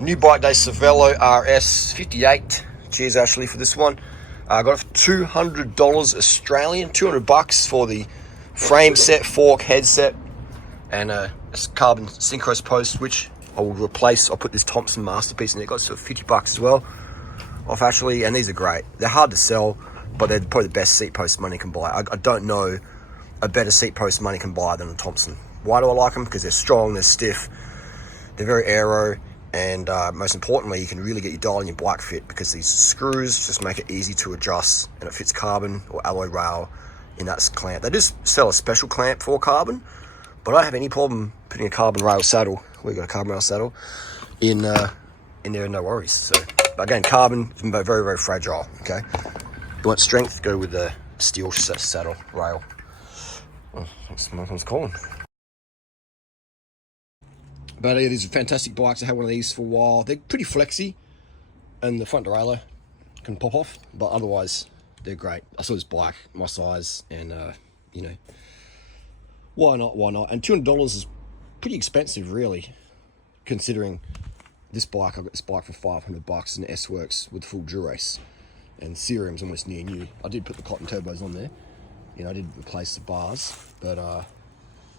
New bike day, Cervelo RS 58. Cheers, Ashley, for this one. I got it for $200 Australian, $200 for the frame set, fork, headset, and a carbon synchros post, which I will replace. I'll put this Thompson Masterpiece in there. Got it for $50 as well off Ashley, and these are great. They're hard to sell, but they're probably the best seat post money can buy. I don't know a better seat post money can buy than a Thompson. Why do I like them? Because they're strong, they're stiff, they're very aero, and most importantly, you can really get your dial and your bike fit because these screws just make it easy to adjust, and it fits carbon or alloy rail in that clamp. They just sell a special clamp for carbon, but I don't have any problem putting a carbon rail saddle. We got a carbon rail saddle in there, no worries. So, but again, carbon is very, very fragile. Okay, you want strength, go with the steel saddle rail. Oh, that's my one's calling. But yeah, these are fantastic bikes. I had one of these for a while. They're pretty flexy, and the front derailleur can pop off, but otherwise they're great. I saw this bike, my size, and you know, why not? And $200 is pretty expensive, really, considering this bike. I got this bike for $500 in S-Works with full Durace, and Cerium's almost near new. I did put the cotton turbos on there. You know, I did replace the bars, but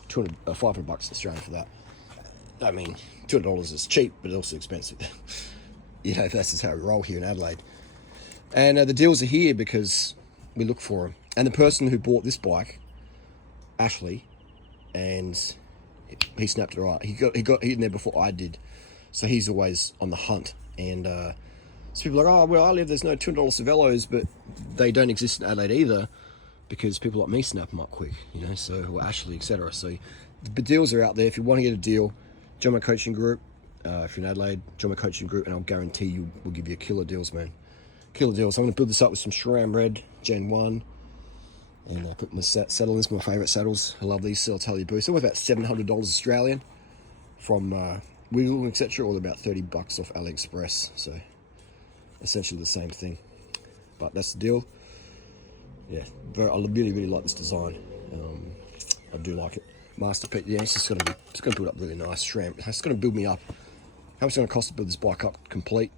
$500 Australian for that. I mean, $200 is cheap, but also expensive. You know, that's just how we roll here in Adelaide. And the deals are here because we look for them. And the person who bought this bike, Ashley, and he snapped it right. He got in there before I did, so he's always on the hunt. And so people are like, oh, where I live, there's no $200 Cervelos, but they don't exist in Adelaide either, because people like me snap them up quick, you know. So, or Ashley, etc. So the deals are out there. If you want to get a deal, join my coaching group. If you're in Adelaide, join my coaching group, and I'll guarantee you we'll give you killer deals, man. Killer deals. I'm going to build this up with some SRAM Red Gen 1, and put my saddle in. This is my favourite saddles. I love these. I'll tell you, boost. They're worth about $700 Australian from Wiggle, etc., or about $30 off AliExpress. So essentially the same thing. But that's the deal. Yeah, I really like this design. I do like it. Masterpiece. Yeah, it's going to build up really nice. SRAM. It's going to build me up. How much is it going to cost to build this bike up complete?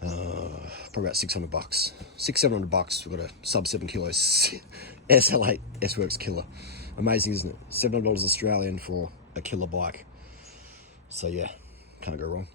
Probably about $600, $700. We've got a sub 7 kilos SL8 S-Works killer. Amazing, isn't it? $700 Australian for a killer bike. So yeah, can't go wrong.